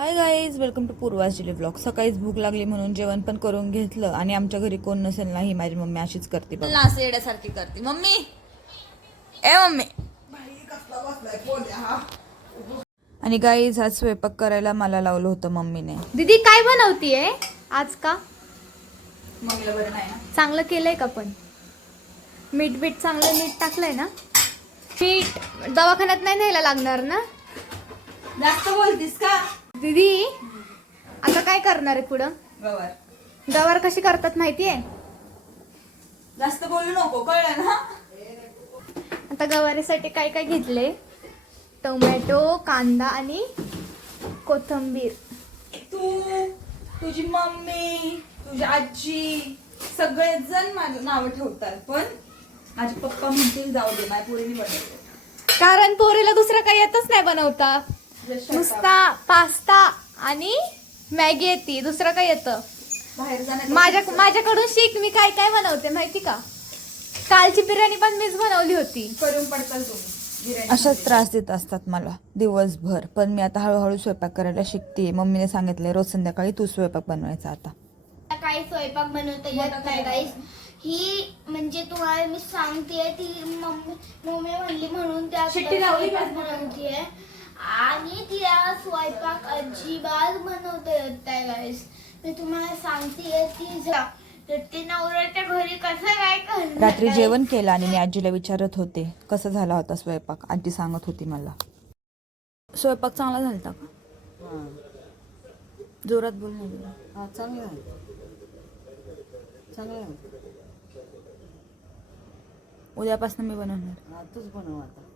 High guys, welcome to Purvaj daily blog. सकाळीच भूक लागली म्हणून जेवण पण करून घेतलं आणि आमच्या घरी कोण नसेल नाही, माझी मम्मी अशीच करते बघ, असं येड्यासारखी करते. मम्मी ए मम्मी. आणि गाईज आज स्वयंपाक करायला मला लावलं होतं मम्मीने. दीदी काय बनवतीये आज का? मम्मीला बरं नाही ना. चांगलं केलंय का? पण मीठ चांगलं नीट टाकलंय ना? मीठ दवाखान्यात नाही न्यायला लागणार ना? जास्त बोलतीस का दीदी? आता काय करणार आहे पुढं? गवार कशी करतात माहितीये? जास्त बोलू नको, कळलं ना? आता गवारीसाठी काय काय घेतले? टोमॅटो, कांदा आणि कोथिंबीर. तुझी मम्मी, तुझी आजी सगळेच जण माझं नाव ठेवतात, पण माझे पप्पा म्हणतील जाऊ दे, माझ्या पोरीने बनवलं. कारण पोरीला दुसरं काही येतच नाही बनवता. नुसता पास्ता आणि मॅगी येते, दुसरं काय येतं? बाहेर जाण्याचं माझ्याकडून शिक, मी काय काय बनवते माहिती का? कालची बिर्याणी पण मीच बनवली होती. करून पडताल तुम्ही. अशाच त्रास देत असतात मला दिवसभर, पण मी आता हळूहळू स्वयंपाक करायला शिकते. मम्मीने सांगितले रोज संध्याकाळी तू स्वयंपाक बनवायचा. आता काही स्वयंपाक बनवता येत नाही गाईस. ही म्हणजे तुम्हाला मी सांगतेय, ती मम्मी म्हणली म्हणून त्या स्वयंपाक बनवतीये आणि तिला स्वयंपाक अजिबात बनवता येत नाही गाईस. मी तुम्हाला सांगतेय ती नवऱ्याच्या घरी कसं काय करणार. रात्री जेवण केलं आणि मी आजीला विचारत होते कसा झाला होता स्वयंपाक. आजी सांगत होती मला स्वयंपाक चांगला झालता का? जोरात बोल ना. चांगलं आहे. उद्यापासून मी बनवणार. तूच बनव आता.